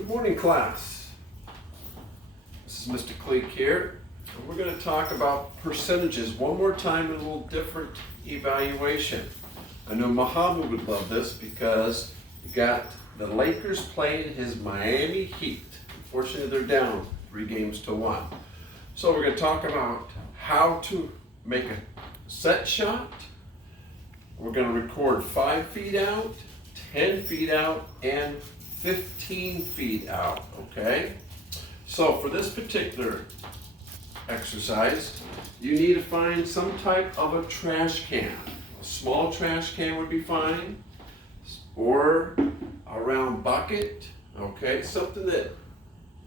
Good morning, class. This is Mr. Cleek here, and we're going to talk about percentages one more time in a little different evaluation. I know Muhammad would love this because you got the Lakers playing his Miami Heat. Unfortunately, they're down 3-1. So we're going to talk about how to make a set shot. We're going to record 5 feet out, 10 feet out, and 15 feet out, okay? So for this particular exercise, you need to find some type of a trash can. A small trash can would be fine, or a round bucket, okay? Something that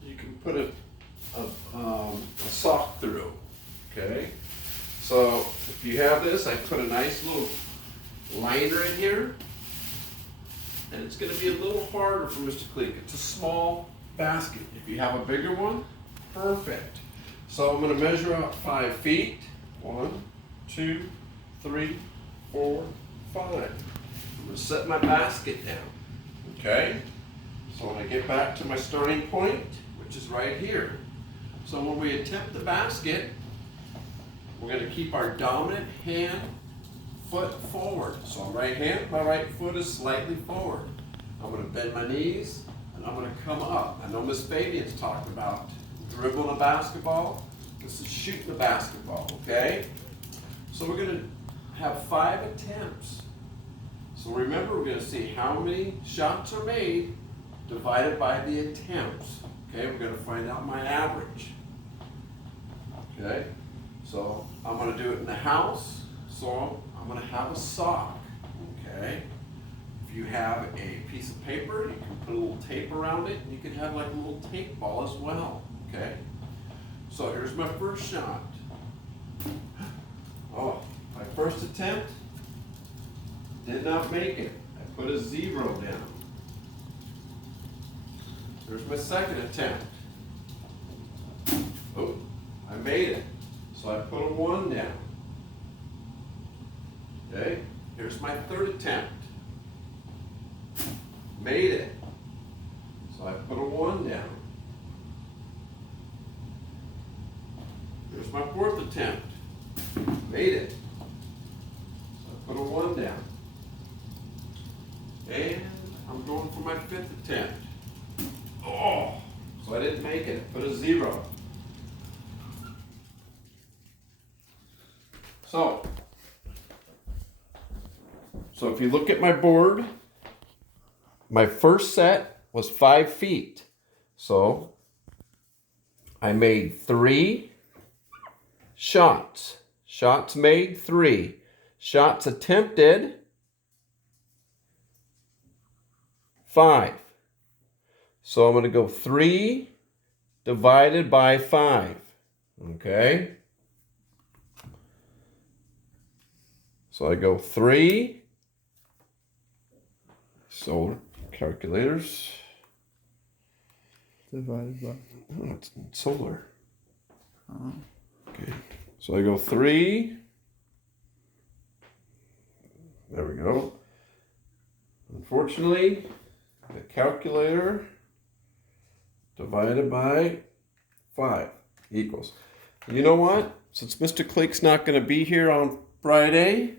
you can put a sock through, okay? So if you have this, I put a nice little liner in here. And it's going to be a little harder for Mr. Cleek. It's a small basket. If you have a bigger one, perfect. So I'm going to measure out 5 feet. 1, 2, 3, 4, 5. I'm going to set my basket down. Okay? So when I get back to my starting point, which is right here. So when we attempt the basket, we're going to keep our dominant hand foot forward. So I'm right hand, my right foot is slightly forward. I'm going to bend my knees and I'm going to come up. I know Miss Fabian's talked about dribbling a basketball. This is shooting the basketball, okay? So we're going to have 5 attempts. So remember, we're going to see how many shots are made divided by the attempts. Okay, we're going to find out my average. Okay, so I'm going to do it in the house. So I'm going to have a sock, okay? If you have a piece of paper, you can put a little tape around it, and you can have like a little tape ball as well, okay? So here's my first shot. Oh, my first attempt did not make it. I put a 0 down. Here's my second attempt. Oh, I made it. So I put a 1 down. Okay, here's my third attempt. Made it. So I put a 1 down. Here's my fourth attempt. Made it. So I put a 1 down. And I'm going for my fifth attempt. Oh, so I didn't make it. I put a 0. So if you look at my board, my first set was 5 feet. So I made 3 shots. Shots made 3. Shots attempted 5. So I'm going to go 3 divided by 5. Okay? So I go 3. So calculators. Divided by. Oh, it's solar. Okay. So I go 3. There we go. Unfortunately, the calculator divided by 5 equals. You know what? Since Mr. Cleek's not going to be here on Friday,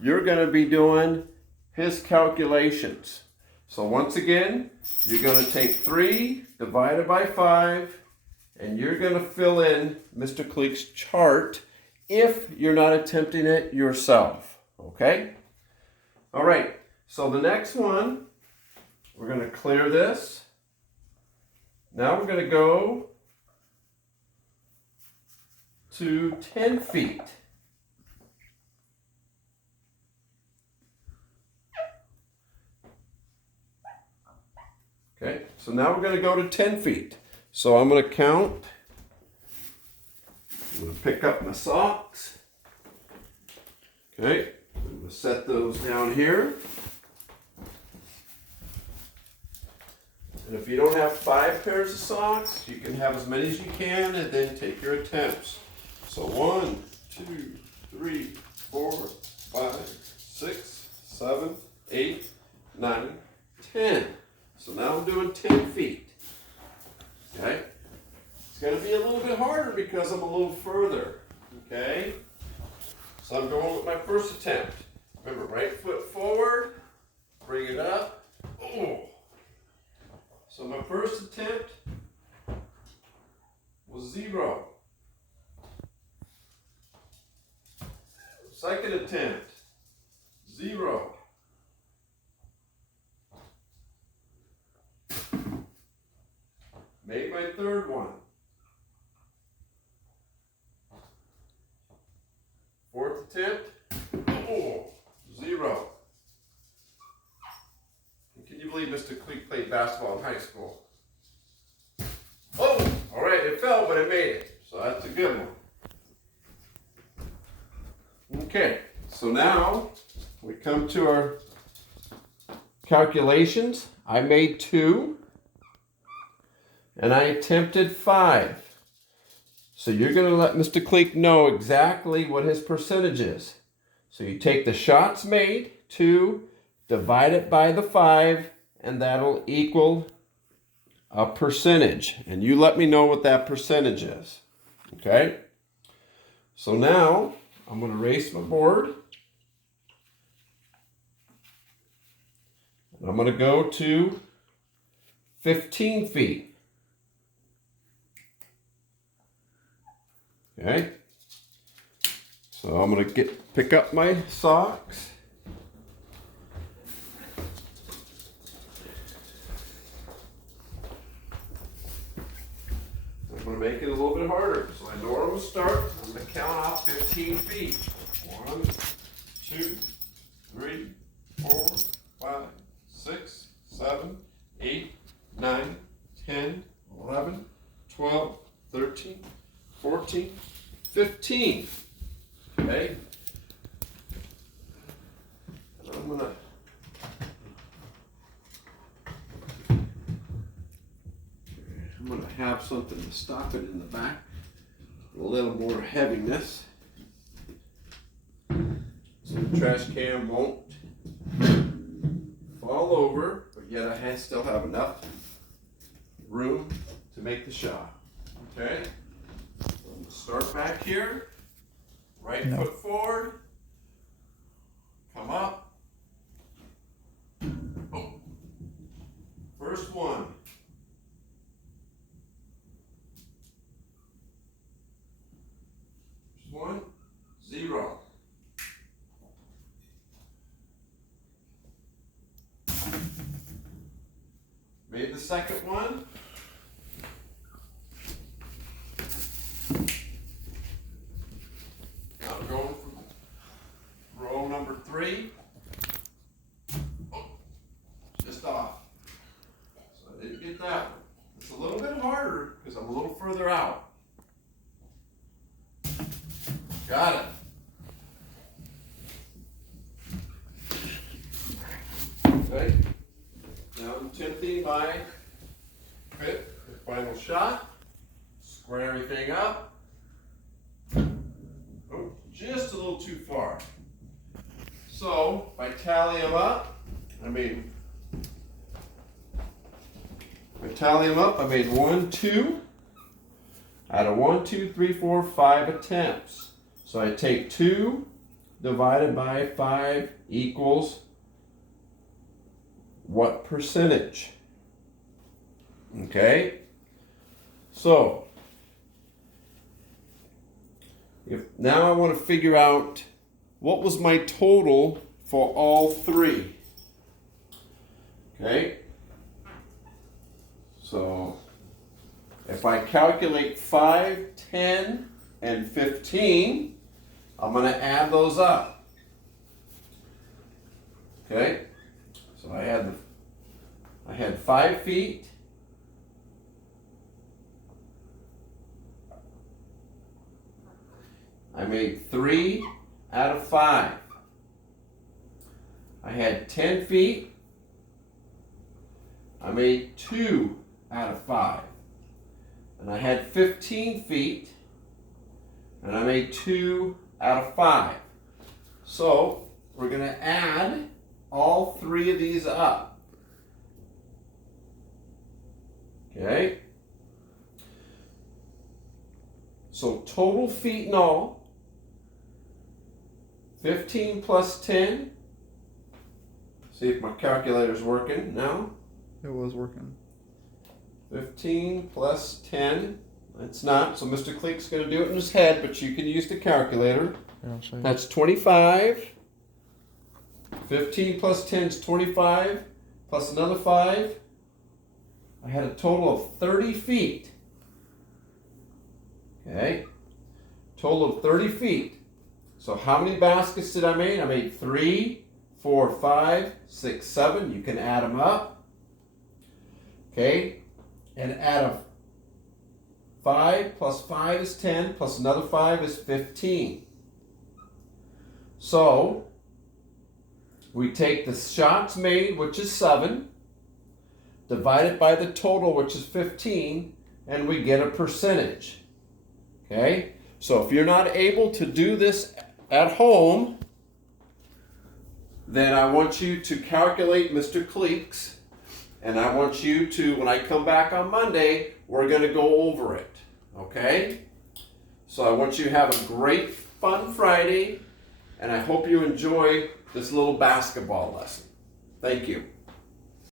you're going to be doing his calculations. So once again, you're going to take 3 divided by 5, and you're going to fill in Mr. Cleek's chart if you're not attempting it yourself. Okay? All right. So the next one, we're going to clear this. Now we're going to go to 10 feet. Okay, so now we're going to go to 10 feet. So I'm going to count. I'm going to pick up my socks. Okay, I'm going to set those down here. And if you don't have 5 pairs of socks, you can have as many as you can and then take your attempts. So 1, 2, 3, 4, 5, 6, 7, 8, 9, 10. So now I'm doing 10 feet. because I'm a little further, okay? So I'm going with my first attempt. Remember, right foot forward, bring it up. Oh. So my first attempt was 0. Second attempt, 0. Made my third one. Fourth attempt, 0. And can you believe Mr. Cleek played basketball in high school? Oh, all right, it fell, but it made it. So that's a good one. Okay, so now we come to our calculations. I made 2, and I attempted 5. So you're going to let Mr. Cleek know exactly what his percentage is. So you take the shots made, 2, divide it by the 5, and that'll equal a percentage. And you let me know what that percentage is. Okay? So now I'm going to erase my board. And I'm going to go to 15 feet. Okay, so I'm going to pick up my socks. I'm going to make it a little bit harder. So I know where I'm going to start. I'm going to count off 15 feet. 1, 2, 3, 4, 5, 6, 7, 8, 9, 10, 11, 12, 13, 14, 15. Okay? And I'm gonna have something to stop it in the back. A little more heaviness. So the trash can won't fall over, but yet I still have enough room to make the shot. Okay? Start back here, right foot forward, come up. Oh. First one. First one, 0. Made the second one. Going from row number 3, just off. So I didn't get that one. It's a little bit harder because I'm a little further out. Got it. Okay. Now I'm attempting my fifth and final shot. Square everything up. Just a little too far. So, if I tally them up, I made 1, 2, out of 1, 2, 3, 4, 5 attempts. So I take 2 divided by 5 equals what percentage? Okay? So, now I want to figure out what was my total for all 3. Okay? So if I calculate 5, 10, and 15, I'm going to add those up. Okay? So I had 5 feet. I made 3 out of 5. I had 10 feet. I made 2 out of 5. And I had 15 feet. And I made 2 out of 5. So we're going to add all 3 of these up. Okay? So total feet in all, 15 plus 10. See if my calculator's working now. It was working. 15 plus 10. It's not, so Mr. Cleek's going to do it in his head, but you can use the calculator. Yeah, I'll show you. That's 25. 15 plus 10 is 25, plus another 5. I had a total of 30 feet. Okay, total of 30 feet. So how many baskets did I make? I made 3, 4, 5, 6, 7. You can add them up. Okay, and add a 5 plus 5 is 10, plus another 5 is 15. So we take the shots made, which is 7, divide it by the total, which is 15, and we get a percentage. Okay, so if you're not able to do this at home, then I want you to calculate Mr. Cleek's, and I want you to, when I come back on Monday, we're going to go over it. Okay? So I want you to have a great, fun Friday, and I hope you enjoy this little basketball lesson. Thank you.